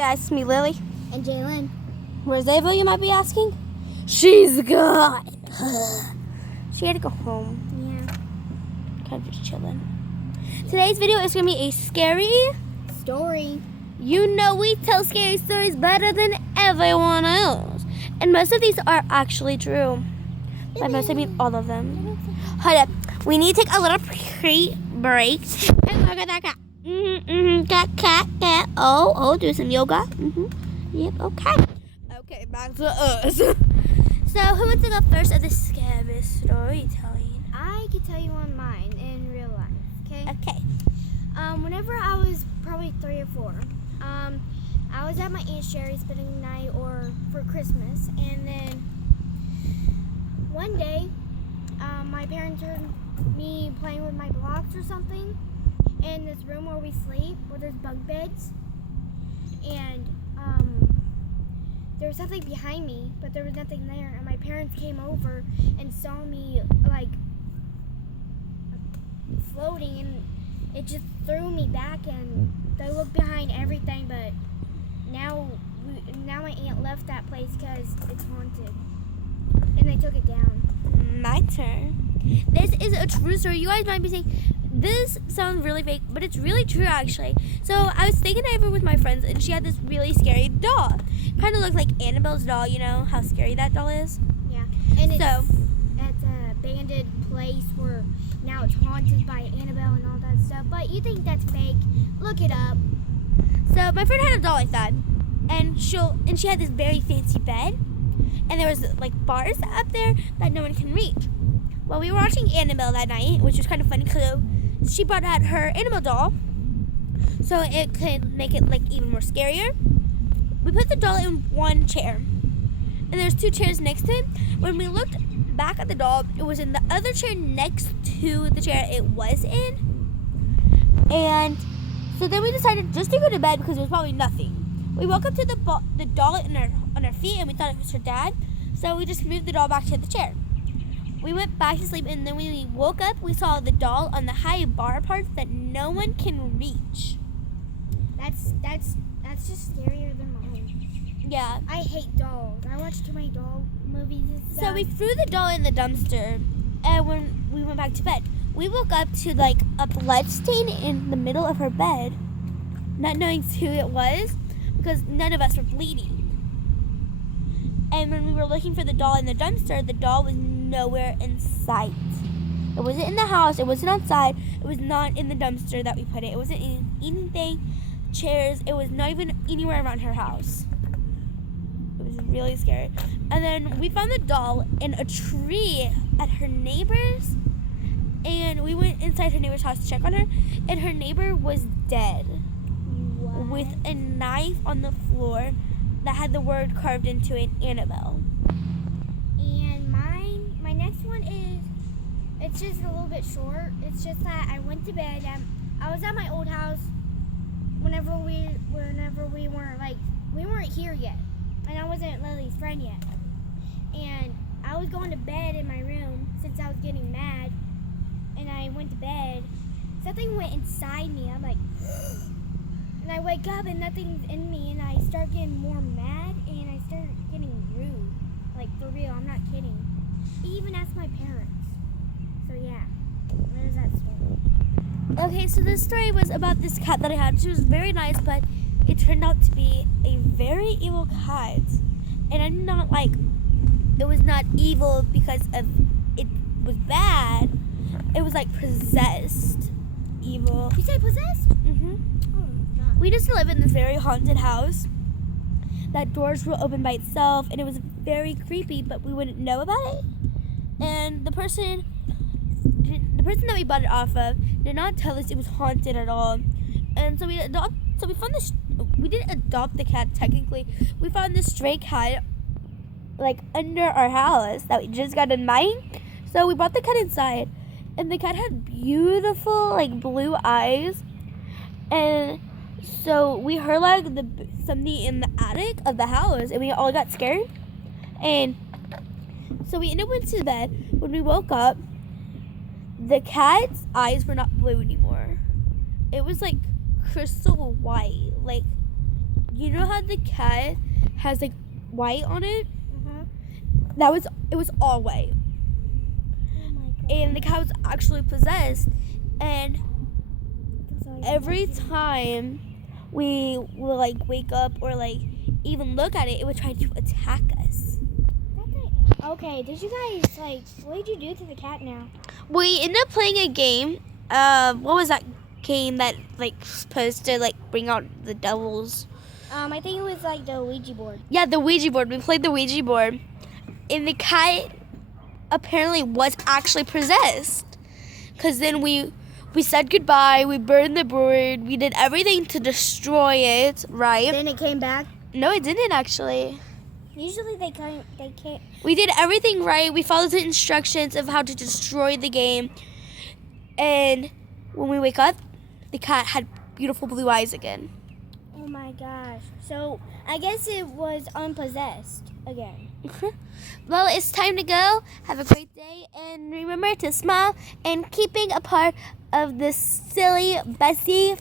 guys, it's me, Lily. And Jalen. Where's Ava, you might be asking? She's gone. She had to go home. Yeah. Kind of just chilling. Today's video is going to be a scary story. You know we tell scary stories better than everyone else. And most of these are actually true. By most, I mean all of them. Hold up. We need to take a little break. And look at that cat. Cat. Oh, do some yoga. Yep, okay. Okay, back to us. So, who wants to go first of the scary storytelling? I could tell you on mine in real life, okay? Okay. Whenever I was probably 3 or 4, I was at my Aunt Sherry's spending the night for Christmas, and then one day, my parents heard me playing with my blocks or something in this room where we sleep, where there's bunk beds, and there was something behind me, but there was nothing there, and my parents came over and saw me like floating, and it just threw me back, and they looked behind everything, but now my aunt left that place because it's haunted, and they took it down. My turn. This is a true story. You guys might be saying, this sounds really fake, but it's really true actually. So I was staying over with my friends, and she had this really scary doll. Kind of looked like Annabelle's doll, you know how scary that doll is? Yeah. And it's an abandoned place where now it's haunted by Annabelle and all that stuff. But you think that's fake? Look it up. So my friend had a doll like that, and she had this very fancy bed, and there was like bars up there that no one can reach. Well, we were watching Annabelle that night, which was kind of funny because she brought out her Annabelle doll, so it could make it like even more scarier. We put the doll in one chair, and there's 2 chairs next to it. When we looked back at the doll, it was in the other chair next to the chair it was in. And so then we decided just to go to bed because it was probably nothing. We woke up to the doll on our feet, and we thought it was her dad, so we just moved the doll back to the chair. We went back to sleep, and then when we woke up, we saw the doll on the high bar parts that no one can reach. That's just scarier than mine. Yeah. I hate dolls. I watch too many doll movies and stuff. So we threw the doll in the dumpster, and when we went back to bed, we woke up to like a blood stain in the middle of her bed, not knowing who it was because none of us were bleeding. And when we were looking for the doll in the dumpster, the doll was nowhere in sight. It wasn't in the house. It wasn't outside. It was not in the dumpster that we put it. It wasn't in anything, chairs. It was not even anywhere around her house. It was really scary. And then we found the doll in a tree at her neighbor's. And we went inside her neighbor's house to check on her. And her neighbor was dead. What? With a knife on the floor that had the word carved into it, Annabelle. And my next one is, it's just a little bit short. It's just that I went to bed. I was at my old house whenever we weren't here yet, and I wasn't Lily's friend yet. And I was going to bed in my room since I was getting mad, and I went to bed. Something went inside me. I'm like, and I wake up and nothing's in me, and I start getting more mad, and I start getting rude. Like, for real, I'm not kidding. I even asked my parents. So yeah, there's that story. Okay, so this story was about this cat that I had. She was very nice, but it turned out to be a very evil cat. And I'm not like, it was not evil because of it was bad. It was like possessed evil. You say possessed? Mm-hmm. Oh, God. We used to live in this very haunted house that doors were open by itself, and it was very creepy, but we wouldn't know about it. And the person that we bought it off of did not tell us it was haunted at all. And so we found this. We didn't adopt the cat technically. We found this stray cat like under our house that we just got in mine. So we brought the cat inside, and the cat had beautiful like blue eyes. And so we heard like something in the attic of the house, and we all got scared. And so we ended up went to bed. When we woke up, the cat's eyes were not blue anymore. It was like crystal white, like you know how the cat has like white on it? Uh-huh. It was all white. Oh my god. And the cat was actually possessed. And That's all you every can see. time we would like wake up or like even look at it, it would try to attack us. Okay, did you guys like? What did you do to the cat now? We ended up playing a game. What was that game that like supposed to like bring out the devils? I think it was like the Ouija board. Yeah, the Ouija board. We played the Ouija board, and the cat apparently was actually possessed. Cause then we said goodbye. We burned the board. We did everything to destroy it. Right? Then it came back. No, it didn't actually. Usually they can't. We did everything right. We followed the instructions of how to destroy the game. And when we wake up, the cat had beautiful blue eyes again. Oh my gosh. So I guess it was unpossessed again. Well, it's time to go. Have a great day. And remember to smile and keeping a part of this silly, Bessie